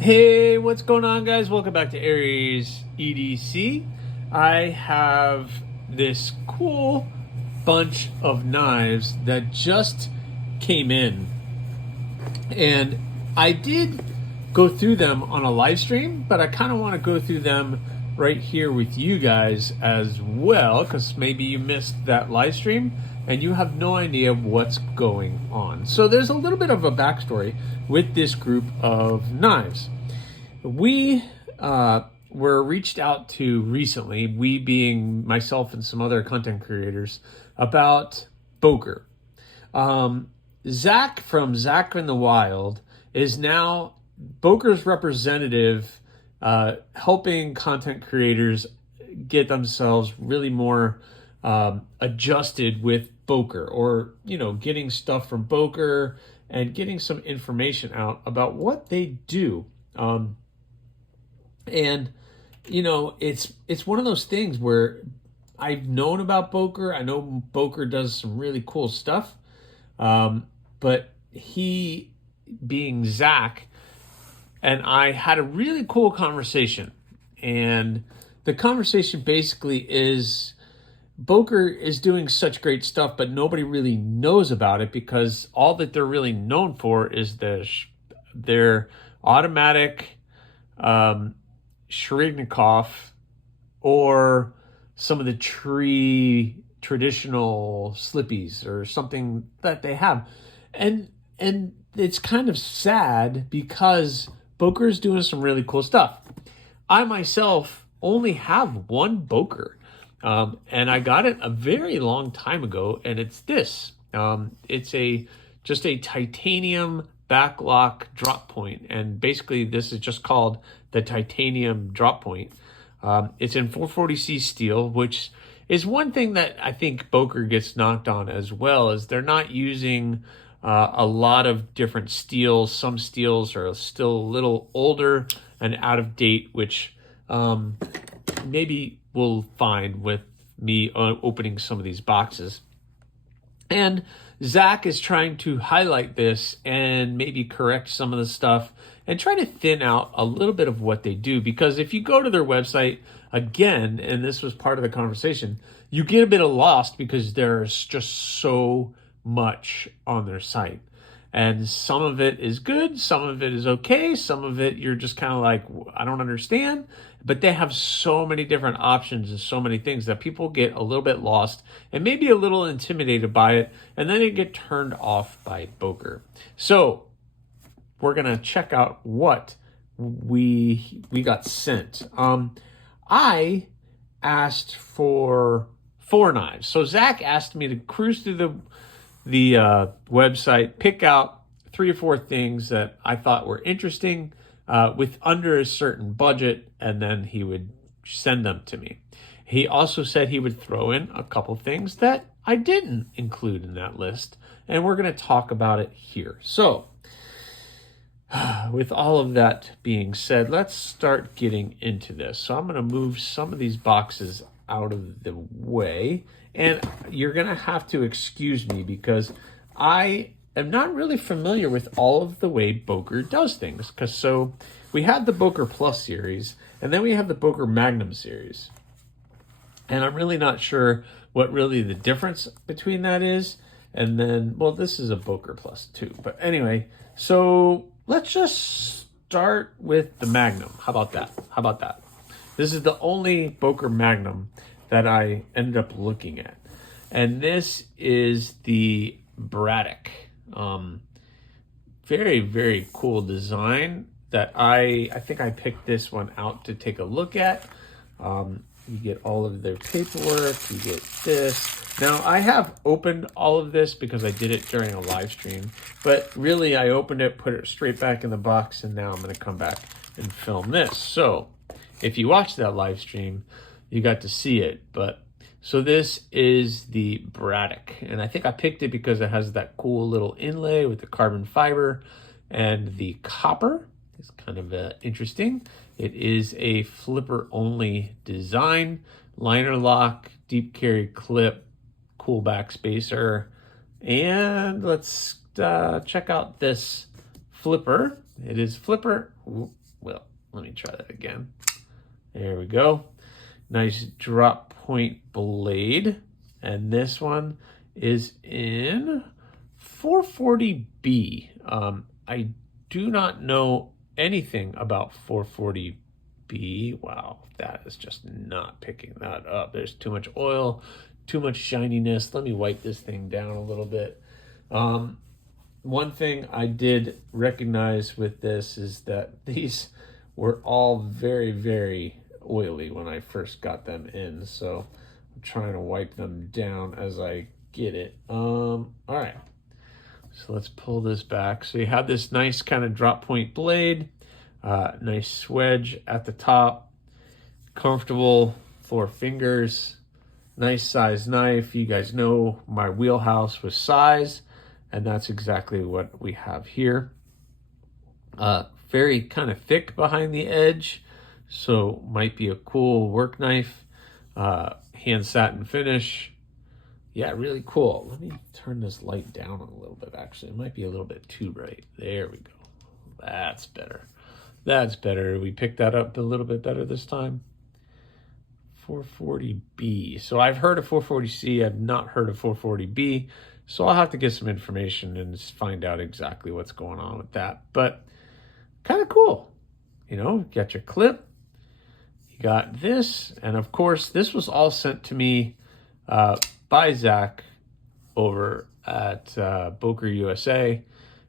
Hey, what's going on, guys? Welcome back to AriesEDC. I have this cool bunch of knives that just came in, and I did go through them on a live stream, but I kind of want to go through them right here with you guys as well, because maybe you missed that live stream and you have no idea what's going on. So there's a little bit of a backstory with this group of knives. We were reached out to recently, we being myself and some other content creators, about Boker. Zach from Zach in the Wild is now Boker's representative, helping content creators get themselves really more adjusted with Boker, or getting stuff from Boker and getting some information out about what they do. And it's one of those things where I've known about Boker. I know Boker does some really cool stuff, but he, being Zach, and I had a really cool conversation, and the conversation basically is Boker is doing such great stuff, but nobody really knows about it because all that they're really known for is their automatic Shrignikov, or some of the traditional slippies or something that they have. And it's kind of sad because Boker is doing some really cool stuff. I myself only have one Boker. And I got it a very long time ago, and it's this. It's just a titanium backlock drop point, and basically this is just called the titanium drop point. It's in 440C steel, which is one thing that I think Boker gets knocked on as well, is they're not using a lot of different steels. Some steels are still a little older and out of date, which maybe we'll find with me opening some of these boxes. And Zach is trying to highlight this and maybe correct some of the stuff and try to thin out a little bit of what they do. Because if you go to their website, again, and this was part of the conversation, you get a bit of lost because there's just so much on their site. And some of it is good, some of it is okay, some of it you're just kind of like, I don't understand. But they have so many different options and so many things that people get a little bit lost and maybe a little intimidated by it, and then they get turned off by Boker. So we're gonna check out what we got sent. I asked for 4 knives. So Zach asked me to cruise through the website, pick out 3 or 4 things that I thought were interesting, with under a certain budget, and then he would send them to me. He also said he would throw in a couple things that I didn't include in that list, and we're going to talk about it here. So, with all of that being said, let's start getting into this. So I'm going to move some of these boxes out of the way, and you're going to have to excuse me because I am not really familiar with all of the way Boker does things. So we have the Boker Plus series, and then we have the Boker Magnum series. And I'm really not sure what really the difference between that is. And then, well, this is a Boker Plus too. But anyway, so let's just start with the Magnum. How about that? This is the only Boker Magnum that I ended up looking at. And this is the Braddock. Very, very cool design that I think I picked this one out to take a look at. You get all of their paperwork, you get this. Now, I have opened all of this because I did it during a live stream, but really I opened it, put it straight back in the box, and now I'm going to come back and film this. So if you watched that live stream, you got to see it. But so this is the Braddock, and I think I picked it because it has that cool little inlay with the carbon fiber, and the copper is kind of interesting. It is a flipper only design, liner lock, deep carry clip, cool back spacer. And let's check out this flipper. It is flipper Well, let me try that again. There we go. Nice drop point blade. And this one is in 440B. I do not know anything about 440B. Wow, that is just not picking that up. There's too much oil, too much shininess. Let me wipe this thing down a little bit. One thing I did recognize with this is that these were all very, very oily when I first got them in. So I'm trying to wipe them down as I get it. All right. So let's pull this back. So you have this nice kind of drop point blade, nice swedge at the top, comfortable 4 fingers, nice size knife. You guys know my wheelhouse with size, and that's exactly what we have here. Very kind of thick behind the edge, so might be a cool work knife. Hand satin finish. Yeah, really cool. Let me turn this light down a little bit, actually. It might be a little bit too bright. There we go. That's better. That's better. We picked that up a little bit better this time. 440B. So I've heard of 440C. I've not heard of 440B. So I'll have to get some information and just find out exactly what's going on with that. But kind of cool. You know, got your clip. You got this. And of course, this was all sent to me by Zach over at Boker USA,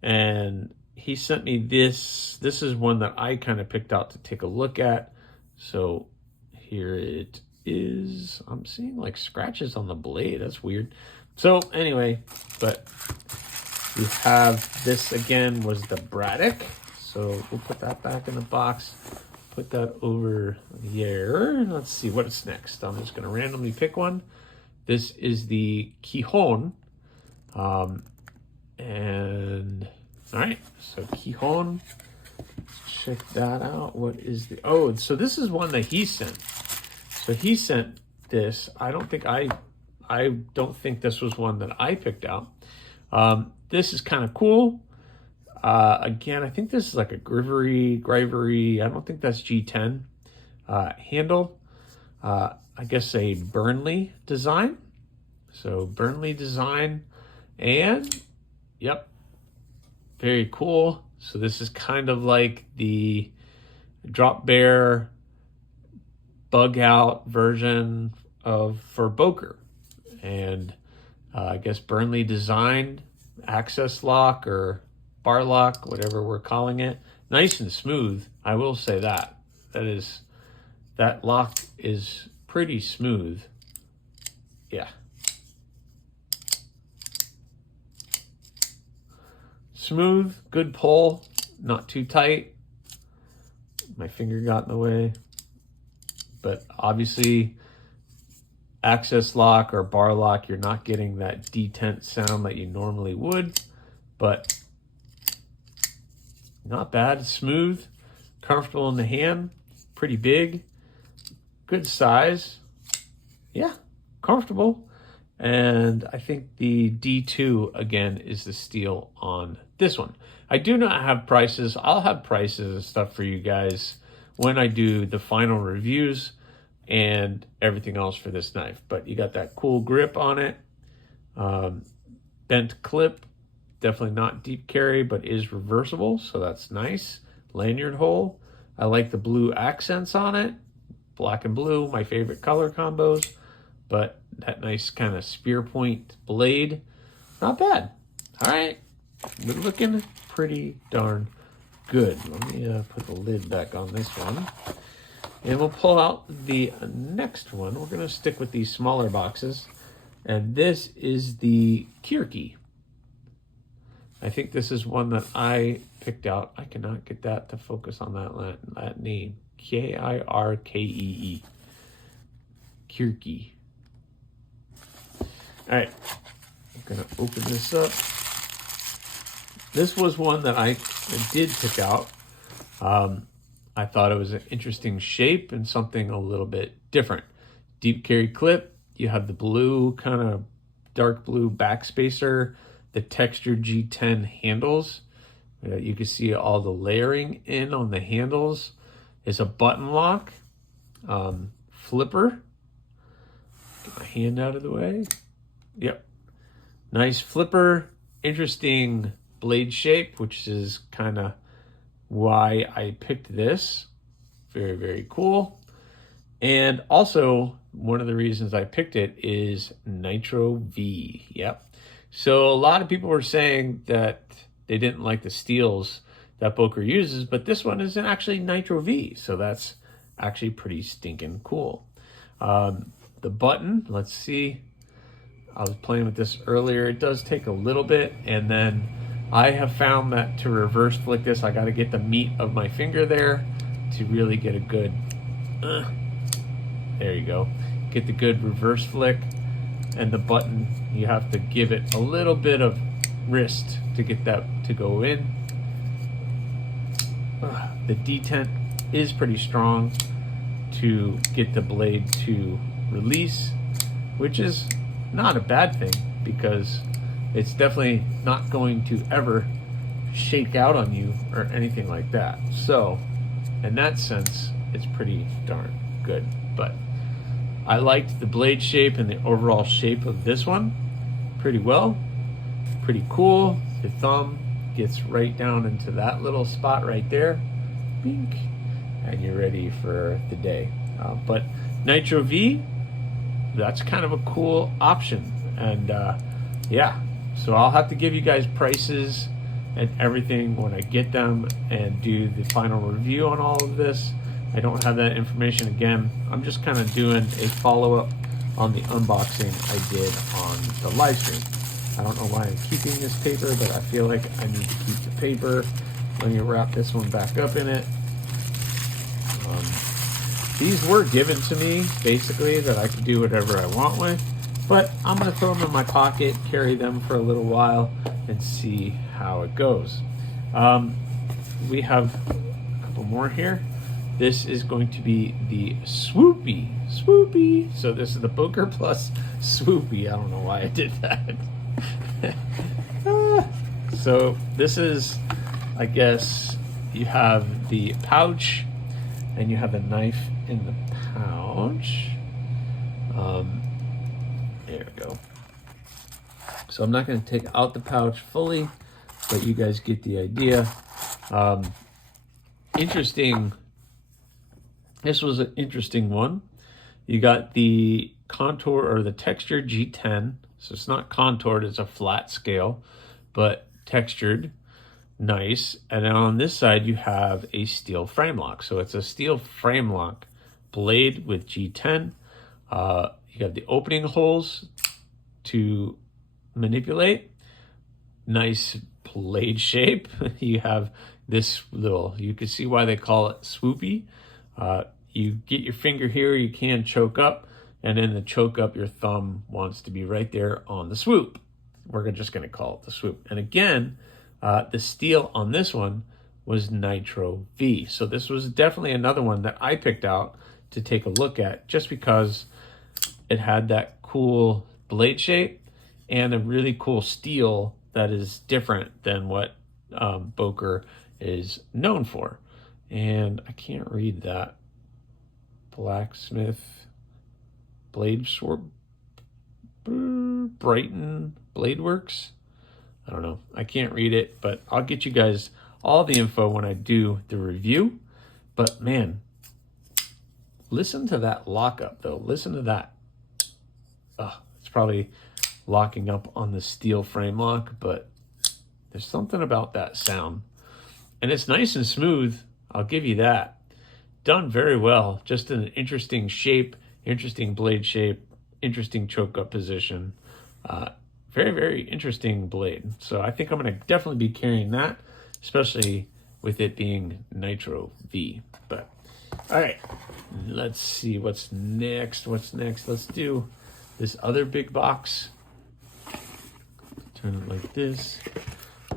and he sent me this. This is one that I kind of picked out to take a look at. So here it is. I'm seeing like scratches on the blade. That's weird. So anyway, but we have this again was the Braddock. So we'll put that back in the box. Put that over here. Let's see what's next. I'm just going to randomly pick one. This is the Kihon. And all right, so Kihon. Let's check that out. What is the, oh, so this is one that he sent. So he sent this. I don't think this was one that I picked out. This is kind of cool. Again, I think this is like a Grivery. I don't think that's G10 handle. I guess a Burnley design. So Burnley design, and yep, very cool. So this is kind of like the drop bear bug out version for Boker, and I guess Burnley design, access lock or bar lock, whatever we're calling it. Nice and smooth. I will say that that lock is pretty smooth. Yeah. Smooth, good pull, not too tight. My finger got in the way. But obviously, access lock or bar lock, you're not getting that detent sound that you normally would. But not bad, smooth, comfortable in the hand, pretty big. Good size. Yeah, comfortable. And I think the D2, again, is the steal on this one. I do not have prices. I'll have prices and stuff for you guys when I do the final reviews and everything else for this knife. But you got that cool grip on it. Bent clip. Definitely not deep carry, but is reversible. So that's nice. Lanyard hole. I like the blue accents on it. Black and blue, my favorite color combos, but that nice kind of spear point blade, not bad. All right, we're looking pretty darn good. Let me put the lid back on this one, and we'll pull out the next one. We're gonna stick with these smaller boxes, and this is the Kiry. I think this is one that I picked out. I cannot get that to focus on that name. Kirkee. Kiry. All right, I'm gonna open this up. This was one that I did pick out. I thought it was an interesting shape and something a little bit different. Deep carry clip. You have the blue, kind of dark blue backspacer, the textured G10 handles, You can see all the layering in on the handles. It's a button lock, flipper. Get my hand out of the way. Yep. Nice flipper, interesting blade shape, which is kind of why I picked this. Very, very cool. And also, one of the reasons I picked it is Nitro V. Yep. So a lot of people were saying that they didn't like the steels that Boker uses, but this one is actually Nitro V. So that's actually pretty stinking cool. The button, let's see. I was playing with this earlier. It does take a little bit, and then I have found that to reverse flick this, I got to get the meat of my finger there to really get a good, there you go. Get the good reverse flick. And the button, you have to give it a little bit of wrist to get that to go in. The detent is pretty strong to get the blade to release, which is not a bad thing because it's definitely not going to ever shake out on you or anything like that. So in that sense, it's pretty darn good. But I liked the blade shape and the overall shape of this one pretty well. Pretty cool. The thumb gets right down into that little spot right there. Bink. And you're ready for the day. But Nitro V, that's kind of a cool option. And yeah, so I'll have to give you guys prices and everything when I get them and do the final review on all of this. I don't have that information again. I'm just kind of doing a follow-up on the unboxing I did on the live stream. I don't know why I'm keeping this paper, but I feel like I need to keep the paper. Let me wrap this one back up in it. These were given to me, basically, that I could do whatever I want with, but I'm going to throw them in my pocket, carry them for a little while, and see how it goes. We have a couple more here. This is going to be the Swoopy. Swoopy. So this is the Boker plus Swoopy. I don't know why I did that. So this is, I guess, you have the pouch and you have a knife in the pouch. There we go. So I'm not going to take out the pouch fully, but you guys get the idea. Interesting. This was an interesting one. You got the contour or the textured G10. So it's not contoured, it's a flat scale, but textured, nice. And then on this side, you have a steel frame lock. So it's a steel frame lock blade with G10. You have the opening holes to manipulate. Nice blade shape. You have this little, you can see why they call it Swoopy. You get your finger here, you can choke up, and in the choke up, your thumb wants to be right there on the swoop. We're just going to call it the swoop. And again, the steel on this one was Nitro V. So this was definitely another one that I picked out to take a look at just because it had that cool blade shape and a really cool steel that is different than what Boker is known for. And I can't read that. Blacksmith, Blade Sword, Brighton, Blade Works. I don't know. I can't read it, but I'll get you guys all the info when I do the review. But man, listen to that lockup though. Listen to that. It's probably locking up on the steel frame lock, but there's something about that sound. And it's nice and smooth. I'll give you that. Done very well. Just an interesting shape, interesting blade shape, interesting choke up position. Very, very interesting blade. So I think I'm going to definitely be carrying that, especially with it being Nitro V. But all right, let's see what's next. What's next? Let's do this other big box. Turn it like this.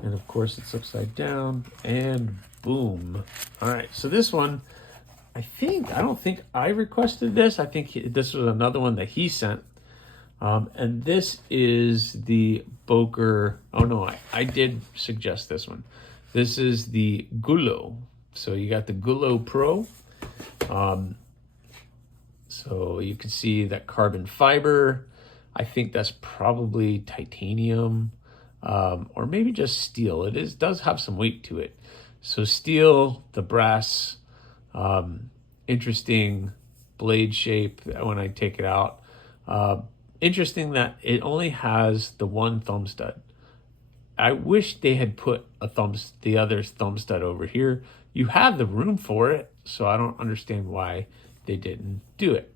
And of course it's upside down and boom. All right, so this one, I don't think I requested this. I think this was another one that he sent. And this is the Boker. Oh no, I did suggest this one. This is the Gulo. So you got the Gulo Pro. So you can see that carbon fiber. I think that's probably titanium, or maybe just steel. It does have some weight to it. So steel, the brass, interesting blade shape when I take it out. Interesting that it only has the one thumb stud. I wish they had put the other thumb stud over here. You have the room for it, so I don't understand why they didn't do it.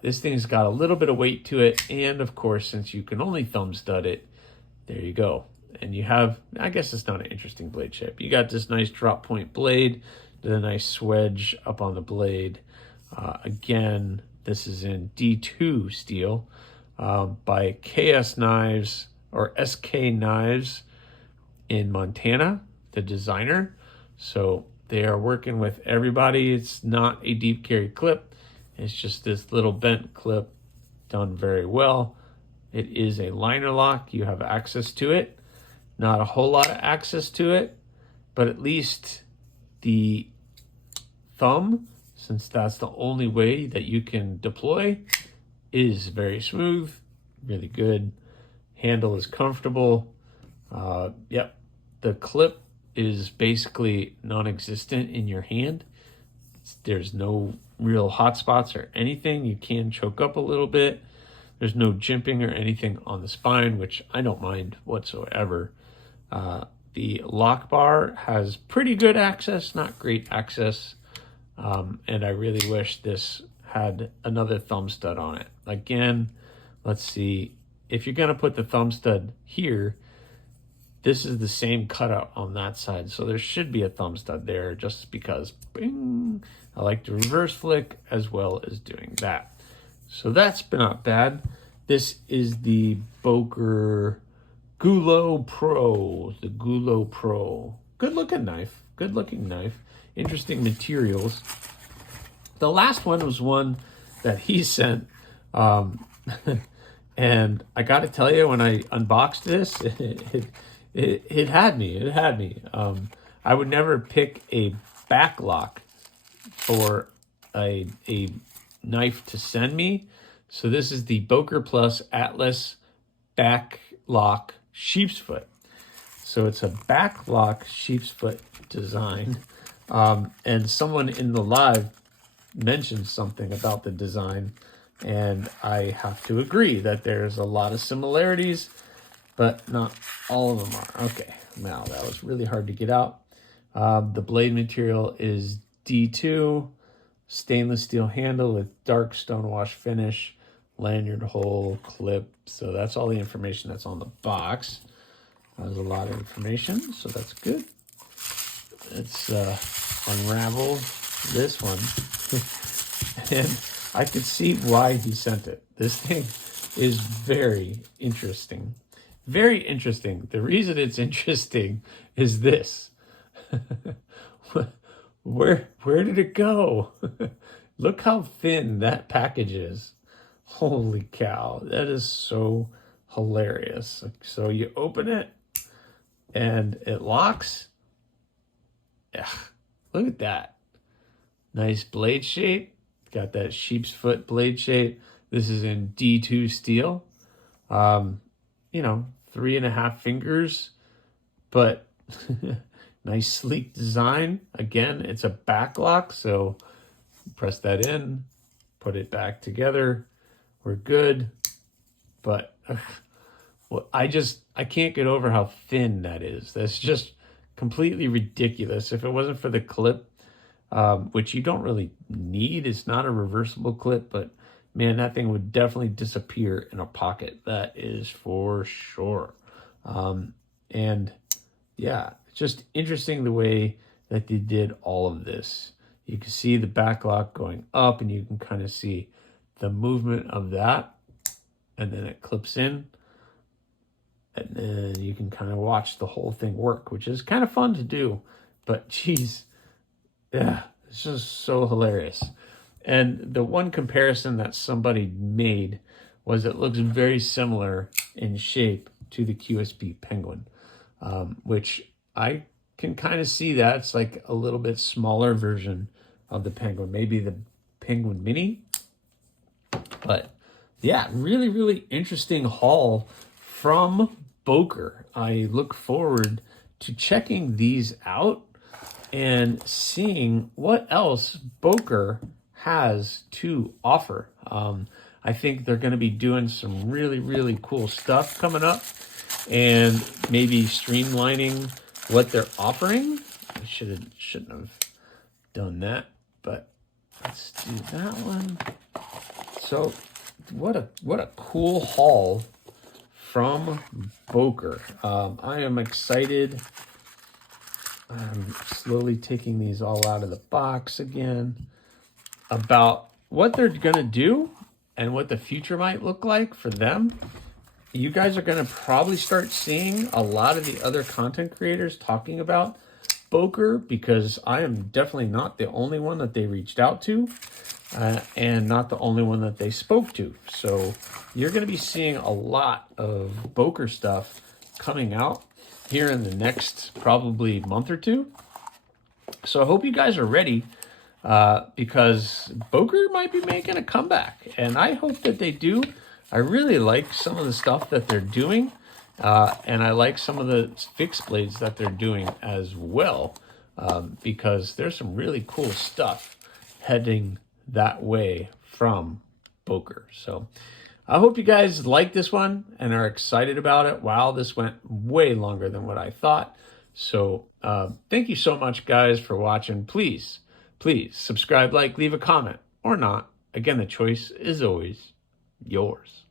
This thing's got a little bit of weight to it, and of course, since you can only thumb stud it, there you go. And you have, I guess it's not an interesting blade shape. You got this nice drop point blade, the nice swedge up on the blade. Again, this is in D2 steel by KS Knives, or SK Knives in Montana, the designer. So they are working with everybody. It's not a deep carry clip. It's just this little bent clip done very well. It is a liner lock. You have access to it. Not a whole lot of access to it, but at least the thumb, since that's the only way that you can deploy, is very smooth, really good. Handle is comfortable. Yep, the clip is basically non-existent in your hand. There's no real hot spots or anything. You can choke up a little bit. There's no jimping or anything on the spine, which I don't mind whatsoever. The lock bar has pretty good access, not great access. And I really wish this had another thumb stud on it. Again, let's see. If you're going to put the thumb stud here, this is the same cutout on that side. So there should be a thumb stud there just because, bing, I like to reverse flick as well as doing that. So that's not bad. This is the Boker Gulo Pro, the Gulo Pro. Good looking knife, good looking knife. Interesting materials. The last one was one that he sent. And I got to tell you, when I unboxed this, it had me. It had me. I would never pick a Backlock for a knife to send me. So this is the Boker Plus Atlas Backlock sheep's foot. So it's a Backlock sheep's foot design. And someone in the live mentioned something about the design, and I have to agree that there's a lot of similarities, but not all of them are. Okay, now that was really hard to get out. The blade material is D2, stainless steel handle with dark stonewash finish, lanyard hole, clip. So that's all the information that's on the box. There's a lot of information, so that's good. Let's unravel this one. And I could see why he sent it. This thing is very interesting. Very interesting. The reason it's interesting is this. Where did it go? Look how thin that package is. Holy cow. That is so hilarious. So you open it and it locks. Yeah, look at that. Nice blade shape. Got that sheep's foot blade shape. This is in D2 steel. 3.5 fingers, but nice sleek design. Again, it's a backlock, so press that in, put it back together. We're good. But well, I can't get over how thin that is. That's just completely ridiculous. If it wasn't for the clip, which you don't really need, it's not a reversible clip, but man, that thing would definitely disappear in a pocket. That is for sure. And yeah, it's just interesting the way that they did all of this. You can see the backlock going up, and you can kind of see the movement of that, and then it clips in, and then you can kind of watch the whole thing work, which is kind of fun to do. But geez, yeah, it's just so hilarious. And the one comparison that somebody made was it looks very similar in shape to the QSP Penguin, which I can kind of see that. It's like a little bit smaller version of the Penguin, maybe the Penguin Mini. But yeah, really, really interesting haul from Boker. I look forward to checking these out and seeing what else Boker has to offer. I think they're going to be doing some really, really cool stuff coming up and maybe streamlining what they're offering. I shouldn't have done that, but let's do that one. So what a cool haul from Boker. I am excited. I'm slowly taking these all out of the box again about what they're going to do and what the future might look like for them. You guys are going to probably start seeing a lot of the other content creators talking about Boker, because I am definitely not the only one that they reached out to and not the only one that they spoke to. So you're going to be seeing a lot of Boker stuff coming out here in the next probably month or two. So I hope you guys are ready, because Boker might be making a comeback, and I hope that they do. I really like some of the stuff that they're doing, and I like some of the fixed blades that they're doing as well, because there's some really cool stuff heading that way from Boker. So I hope you guys like this one and are excited about it. Wow, this went way longer than what I thought. So thank you so much, guys, for watching. Please subscribe, like, leave a comment, or not. Again, the choice is always yours.